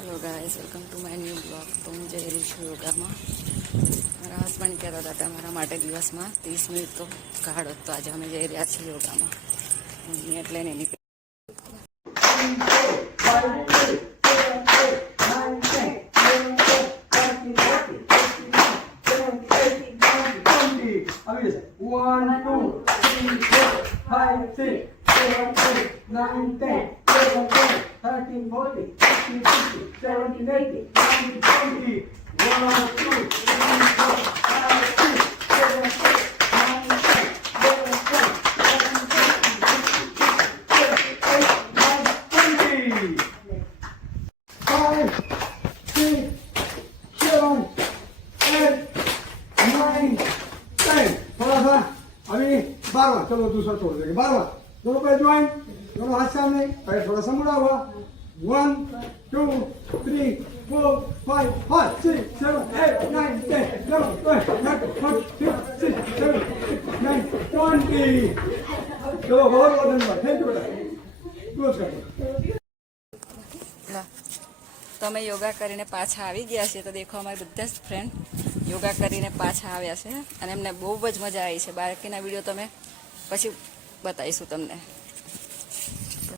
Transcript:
Hello guys, welcome to my new blog. तो હું જઈ રહી છું યોગામાં। મારા હસબન્ડ કહેતા હતા કે અમારા માટે દિવસમાં 30 મિનિટ તો કાઢો, તો આજે અમે જઈ રહ્યા છીએ યોગામાં। હું એટલે નહીં નીકળી। बारवा, चलो दूसरा छोड़ देंगे। बारवा, दोनों पैर ज्वाइन, दोनों हाथ सामने, पैर थोड़ा सा मुड़ा हुआ। 1 2 3 4 5 6 7 8 9 10 11 12 13 14 15 16 17 18 19 20। चलो बहुत बहुत धन्यवाद। थैंक यू बेटा। क्लोज कर। તો અમે યોગા કરીને પાછા આવી ગયા છીએ। તો દેખો, અમારા બધા જ ફ્રેન્ડ યોગા કરીને પાછા આવ્યા છે અને એમને બહુ જ મજા આવી છે। બાકીના વિડીયો તમે પછી બતાવીશું તમને।